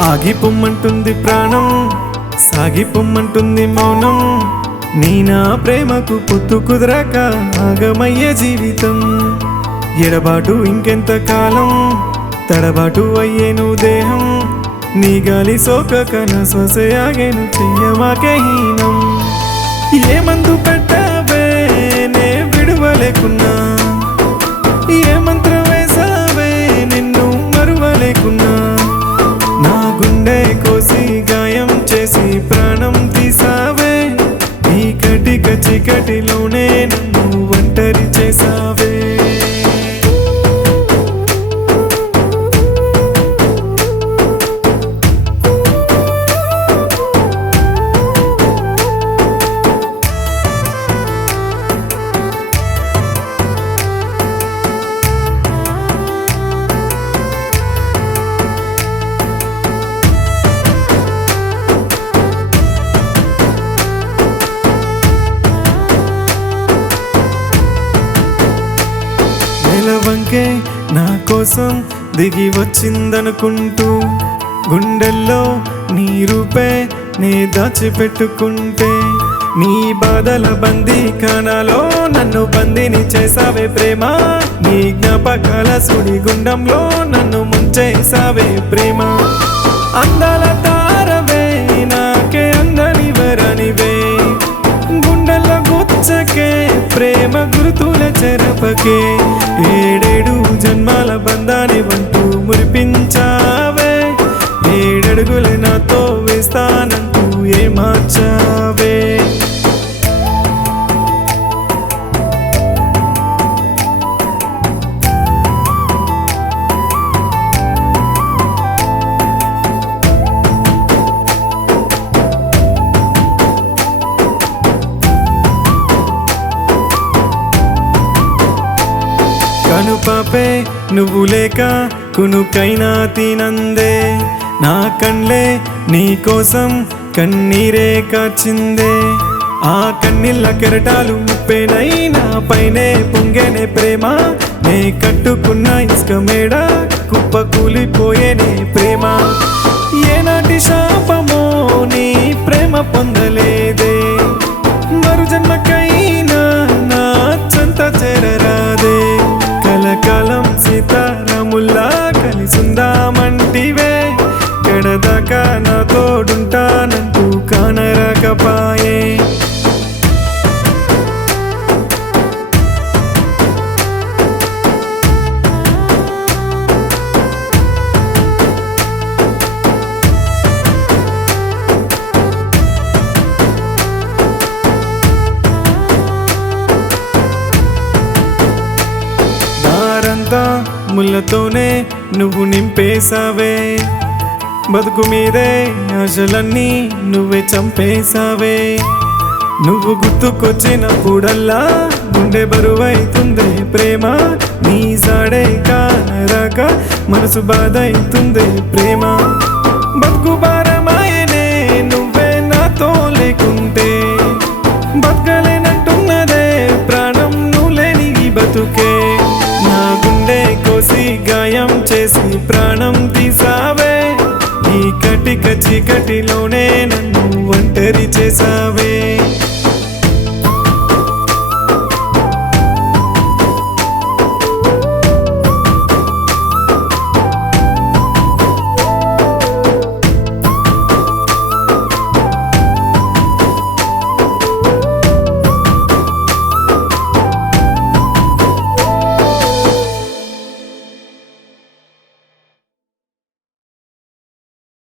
ఆగిపోమ్మంటుంది ప్రాణం, సాగిపోమ్మంటుంది మౌనం. నీ నా ప్రేమకు పొత్తు కుదరక ఆగమయ్యే జీవితం. ఎడబాటు ఇంకెంత కాలం, తడబాటు అయ్యేను దేహం. నీ గాలి సోకక నా శ్వాస ఆగేను, చెయ్యమాకే హీనం. ఏ మందు పెట్టావే నే విడువలేకున్నా, ఏ మంత్రం వేసావే నిన్ను మరువలేకున్నా. నా గుండె కోసి గాయం చేసి ప్రాణం తీసావే, ఈ కటిక చీకటిలోనే నన్ను ఒంటరి చేసావే. వంకే నా కోసం దిగి వచ్చిందనుకుంటూ, గుండెల్లో నీ రూపే నే దాచిపెట్టుకుంటే. నీ బాధల బందీఖానాలో నన్ను బందీని చేసావే ప్రేమ. నీ జ్ఞాపకాల సుడి గుండంలో నన్ను ముంచేసావే ప్రేమ. అందాల తారవే నాకే అందని వరనివే, గుండెల గుచ్చకే ప్రేమ గుర్తుల చెరపకే. ఏడేడు జన్మాల బంధాన్ని వంటూ మురిపించావే, ఏడడుగులు నాతో వేస్తానంటూ ఏ మార్చావే. కనుపాపే నువ్వు లేక కునుకైనా తినందే, నా కళ్ళే నీ కోసం కన్నీరే కాచిందే. ఆ కన్నీళ్ళ కెరటాలు ముప్పేనైనా పైనే పొంగేనే ప్రేమ. నే కట్టుకున్న ఇసుక మేడ కుప్ప కూలిపోయేనే ప్రేమ. ఏనాటి శాపమో నీ ప్రేమ పొందలేదే, మరు జన్మకైనా నా చెంత చేరరాదే. కలకాలం సీతారాముల్లా కలిసుందామంటివే, గడదాకా నా తోడుంటానంటూ కానరాకపాయే. ముళ్ళతోనే నువ్వు నింపేశావే, బతుకు మీదే ఆశలన్నీ నువ్వే చంపేశావే. నువ్వు గుర్తుకొచ్చినప్పుడల్లా గుండె బరువైతుందే ప్రేమ. నీ సాడే కానరాక మనసు బాధ అవుతుందే ప్రేమ. బతుకు భారమాయనే నువ్వే నాతో లేకుంటే, బతకలేనట్టున్నదే ప్రాణం నువ్వు లేని బతుకే. నా గుండె కోసి గాయం చేసి ప్రాణం తీసావే, ఈ కటిక చీకటిలోనే నన్ను ఒంటరి చేసావే.